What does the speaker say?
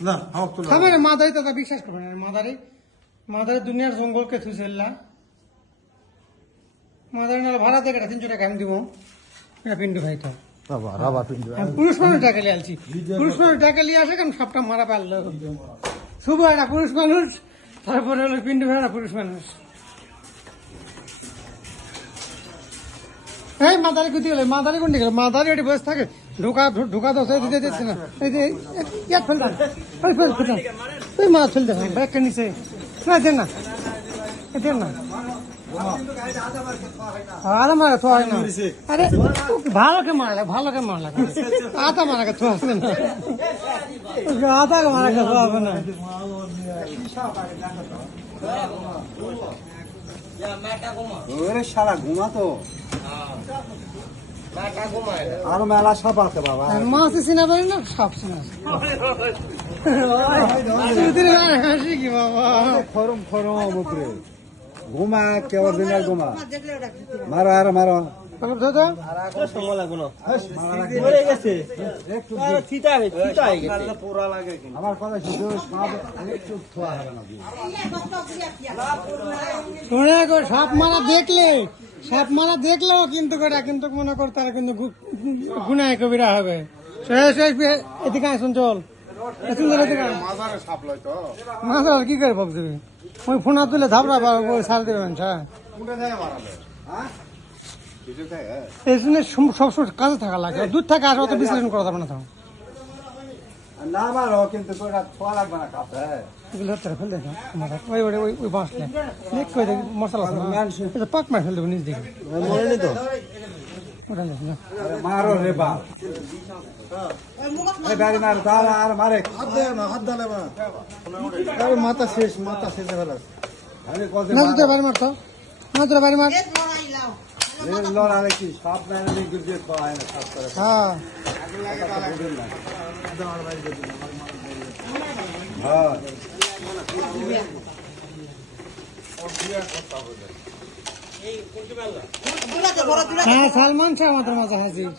না হাওক তো খাবে না মাদারি তো বিশ্বাস করবে না মাদারি দুনিয়ার জঙ্গলকে থুইছিল্লা মাদারি নাহলে ভাড়া থেকে 300 টাকা আমি দিব এটা পিন্টু ভাই তো বাবা রাবা পিন্ডু পুরুষ মানুষ টাকা লিয়ে আলছি পুরুষ মানুষ টাকা লিয়ে আসে কেন সবটা মারা পারলো শুভ একটা পুরুষ মানুষ তারপরে হলো পিন্টু ভাই একটা পুরুষ মানুষ এই মাদারি কুতি গেলে মাদারি কোনটি গেল মাদারি ওটি বসে থাকে ঢোকা দশ দিতে দিচ্ছে না এই যে এক ফেল ওই মাছ ফেলতে হয় ব্যাগকে নিচে না দেন না দেন না আরে মারা তো হয় না আরে ভালোকে মারলা আতা মারাকে তো আসবে না আতাকে মারাকে তো হবে না ওরে শালা ঘুমা তো আরো মেলা সাপ আছে বাবা মাছ চিনা পারি না সব চিনা হাসি কি বাবা খরম উপরে ঘুমা কেবল দিনের ঘুমা মারো আর মারো দাদা আমার কথা শুধু শুনে গো সাপ মারা দেখলেও কিন্তু মনে কর তারা কিন্তু গুনায় কবিরা হবে এদিকে আসুন চল মাছ আর কি করে ভাবছি ওই ফোনা তুলে ধাপড়া সার দেবেন এই জন্য সবসময় কাজে থাকা লাগে দূর থেকে আসা অত বিশ্লেষণ করা যাবে না তো না মারো কিন্তু ছোয়া লাগবে না কাপে এগুলো হচ্ছে ফেল দেখো ওই বাঁচলে মশলা আছে পাক মার ফেল দেবো নিজ দিকে তো ওটা দেখ না মারো রে বা গাড়ি মার দাঁড়া আর মারে মাথা শেষ না তুই বাড়ি মারতো না তোরা বাড়ি মার লড়ালে কি সব মেরে গুজিয়ে খাওয়ায় না সব করে হ্যাঁ হ্যাঁ সালমান শাহ আমাদের মাঝে হাজির